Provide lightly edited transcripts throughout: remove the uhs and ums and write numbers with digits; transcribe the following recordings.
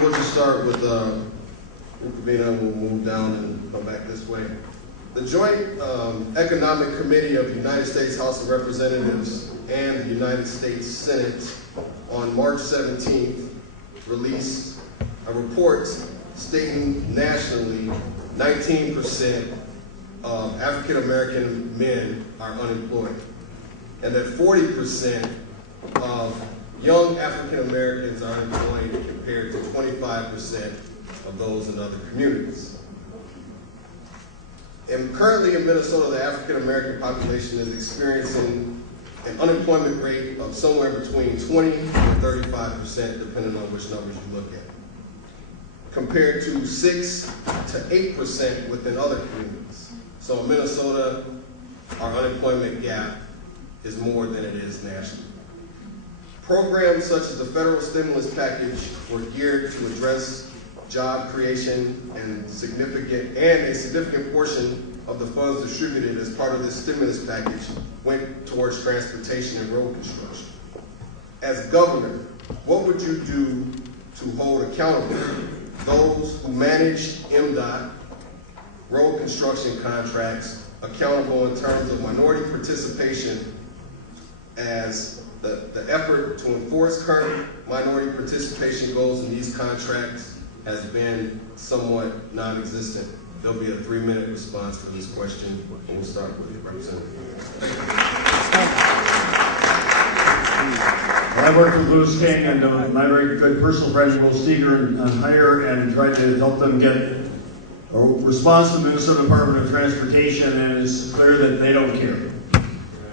we'll just start with we'll move down and come back this way. The Joint Economic Committee of the United States House of Representatives and the United States Senate on March 17th released a report stating nationally 19% of African American men are unemployed, and that 40% of young African Americans are unemployed compared to 25% of those in other communities. And currently in Minnesota, the African American population is experiencing an unemployment rate of somewhere between 20 and 35%, depending on which numbers you look at, compared to 6 to 8% within other communities. So in Minnesota, our unemployment gap is more than it is nationally. Programs such as the federal stimulus package were geared to address job creation, and a significant portion of the funds distributed as part of this stimulus package went towards transportation and road construction. As governor, what would you do to hold accountable those who manage MnDOT road construction contracts, accountable in terms of minority participation, as the effort to enforce current minority participation goals in these contracts has been somewhat non-existent? There'll be a 3-minute response to this question, and we'll start with the representative. I worked with Louis King and my very good personal friend Will Steger on hire and tried to help them get a response from the Minnesota Department of Transportation, and it's clear that they don't care.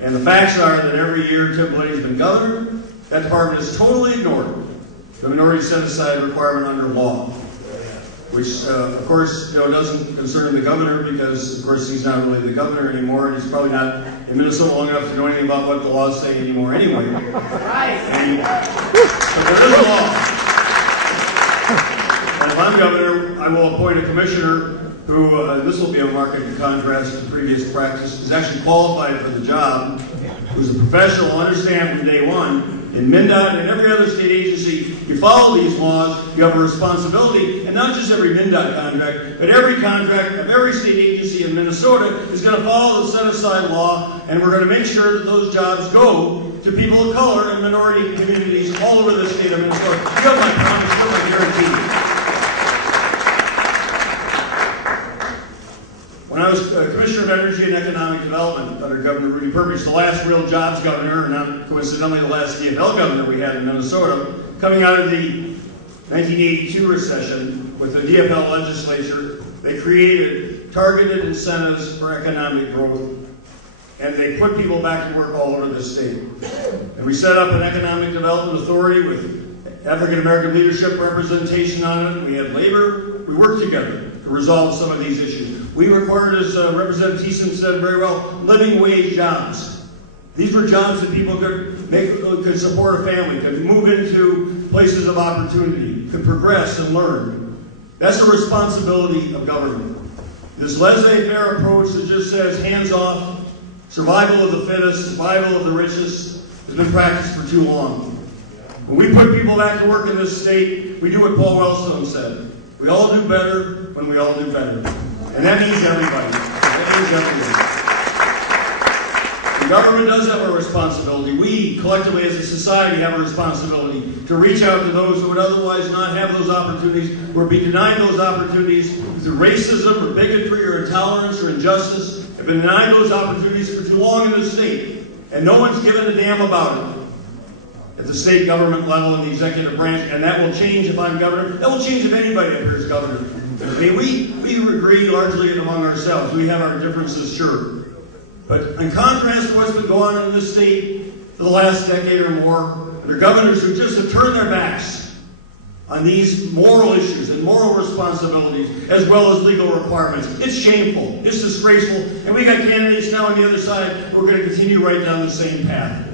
And the facts are that every year Tim Blade's been governor, that department is totally ignored the minority set-aside requirement under law, which of course doesn't concern the governor, because of course he's not really the governor anymore, and he's probably not in Minnesota long enough to know anything about what the laws say anymore anyway. Right. So there is a law. And if I'm governor, I will appoint a commissioner who, this will be a marked contrast to previous practice, is actually qualified for the job, who's a professional, understand from day one. In MnDOT and every other state agency, you follow these laws, you have a responsibility, and not just every MnDOT contract, but every contract of every state agency in Minnesota is going to follow the set-aside law, and we're going to make sure that those jobs go to people of color and minority communities all over the state of Minnesota. You have my promise, you have my guarantee. When I was Commissioner of Energy and Economic Development under Governor Rudy Purpose, the last real jobs governor, and not coincidentally the last DFL governor we had in Minnesota, coming out of the 1982 recession with the DFL legislature, they created targeted incentives for economic growth, and they put people back to work all over the state. And we set up an economic development authority with African American leadership representation on it. We had labor. We worked together to resolve some of these issues. We required, as Representative Chism said very well, living wage jobs. These were jobs that people could support a family, could move into places of opportunity, could progress and learn. That's the responsibility of government. This laissez-faire approach that just says hands off, survival of the fittest, survival of the richest, has been practiced for too long. When we put people back to work in this state, we do what Paul Wellstone said. We all do better when we all do better. And that means everybody. That means everybody. The government does have a responsibility. We, collectively as a society, have a responsibility to reach out to those who would otherwise not have those opportunities, or be denied those opportunities through racism or bigotry or intolerance or injustice, have been denied those opportunities for too long in this state. And no one's given a damn about it at the state government level in the executive branch, and that will change if I'm governor. That will change if anybody up here is governor. I mean, we agree largely among ourselves. We have our differences, sure. But in contrast to what's been going on in this state for the last decade or more, there are governors who just have turned their backs on these moral issues and moral responsibilities, as well as legal requirements. It's shameful. It's disgraceful. And we got candidates now on the other side who are going to continue right down the same path.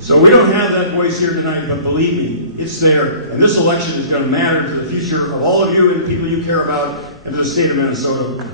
So we don't have that voice here tonight, but believe me, it's there. And this election is going to matter to the future of all of you and people you care about and to the state of Minnesota.